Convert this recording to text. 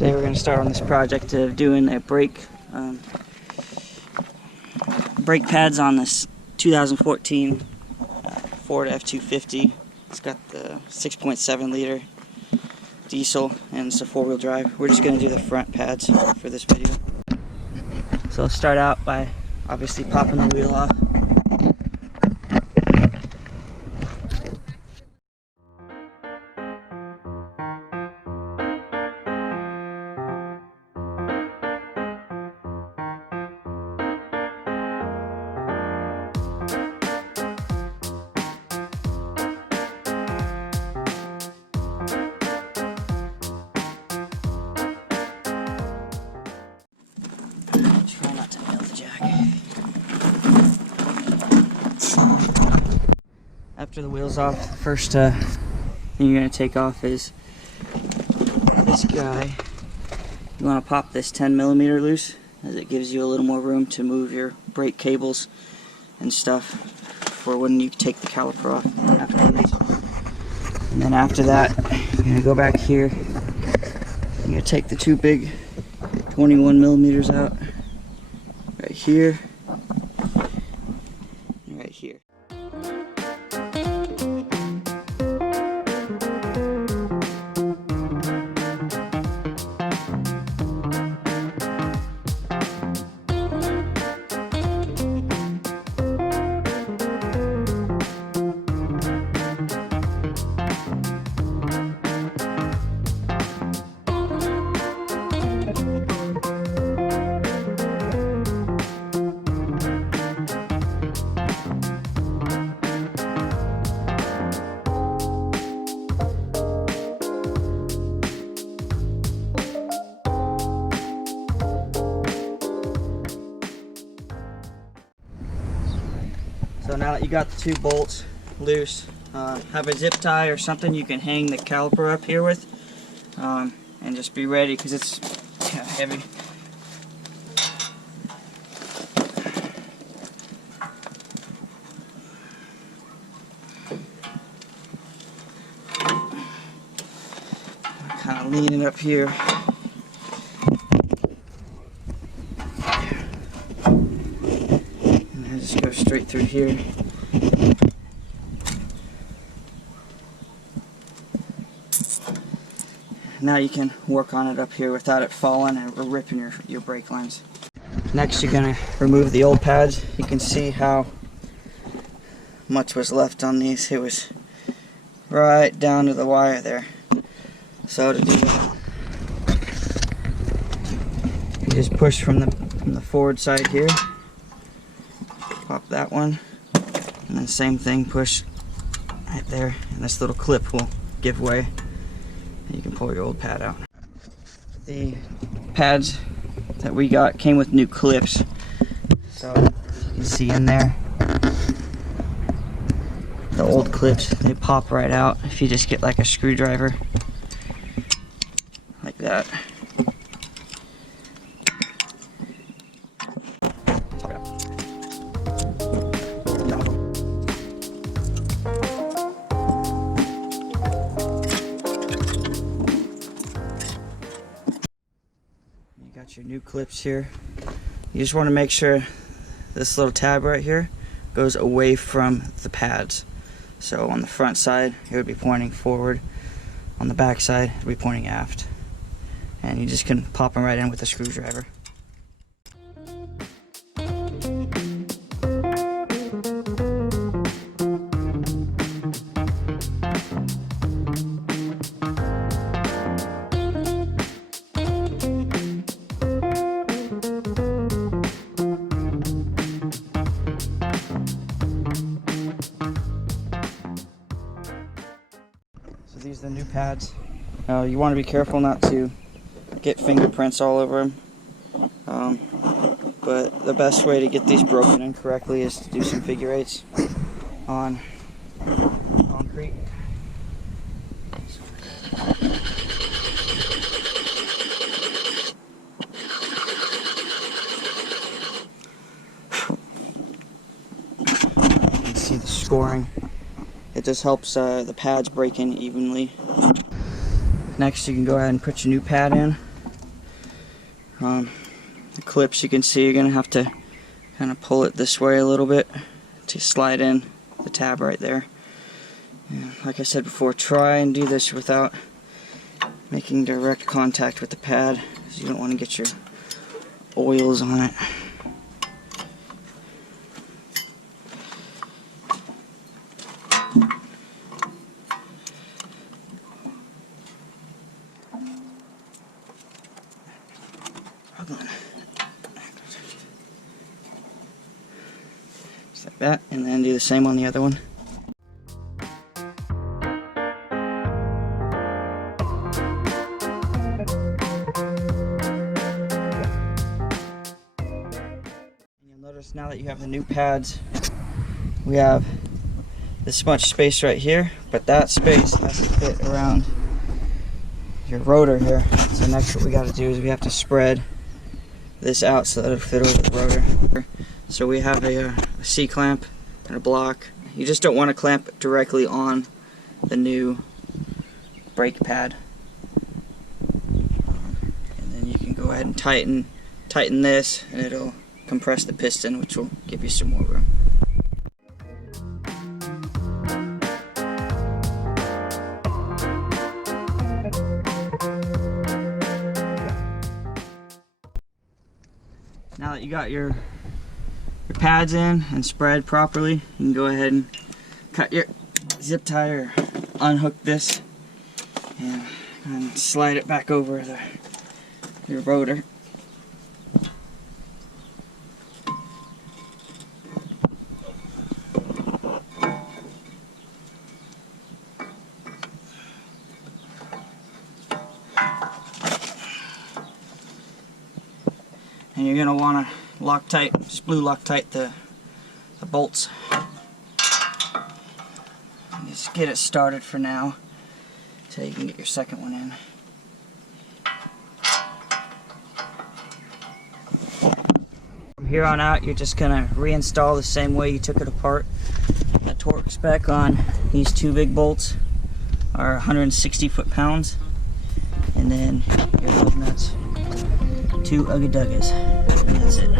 Today we're going to start on this project of doing a brake pads on this 2014 Ford F250. It's got the 6.7 liter diesel and it's a 4-wheel drive. We're just going to do the front pads for this video. So I'll start out by obviously popping the wheel off. Try not to nail the jack. After the wheel's off, the first thing you're going to take off is this guy. You want to pop this 10mm loose, as it gives you a little more room to move your brake cables and stuff for when you take the caliper off afterwards. And then after that, you're going to go back here. You're going to take the two big 21mm out. Right here, and right here. So now that you got the two bolts loose, have a zip tie or something you can hang the caliper up here with, and just be ready because it's kind of heavy. Kind of lean it up here. Just go straight through here. Now you can work on it up here without it falling and ripping your brake lines. Next you're going to remove the old pads. You can see how much was left on these. It was right down to the wire there. So to do that, you just push from the forward side here. Pop that one, and then same thing, push right there, and this little clip will give way, and you can pull your old pad out. The pads that we got came with new clips, so you can see in there, the old clips, they pop right out if you just get like a screwdriver, like that. Got your new clips here. You just want to make sure this little tab right here goes away from the pads. So on the front side it would be pointing forward, on the back side it would be pointing aft, and you just can pop them right in with a screwdriver. These are the new pads. You want to be careful not to get fingerprints all over them. But the best way to get these broken in correctly is to do some figure eights on concrete. You can see the scoring. It just helps the pads break in evenly. Next, you can go ahead and put your new pad in. The clips, you can see you're gonna have to kind of pull it this way a little bit to slide in the tab right there. And like I said before, try and do this without making direct contact with the pad, because you don't want to get your oils on it. Just like that, and then do the same on the other one. Notice now that you have the new pads, we have this much space right here, but that space has to fit around your rotor here. So next what we got to do is we have to spread this out so that it'll fit over the rotor. So we have a C-clamp and a block. You just don't want to clamp it directly on the new brake pad. And then you can go ahead and tighten this, and it'll compress the piston, which will give you some more room. Now that you got your pads in and spread properly, you can go ahead and cut your zip tie or unhook this and slide it back over your rotor. And you're going to want to sprue Loctite the bolts. And just get it started for now so you can get your second one in. From here on out, you're just going to reinstall the same way you took it apart. The torque spec on these two big bolts are 160 foot-pounds, and then your lug nuts, 2 Ugga Duggas, and that's it.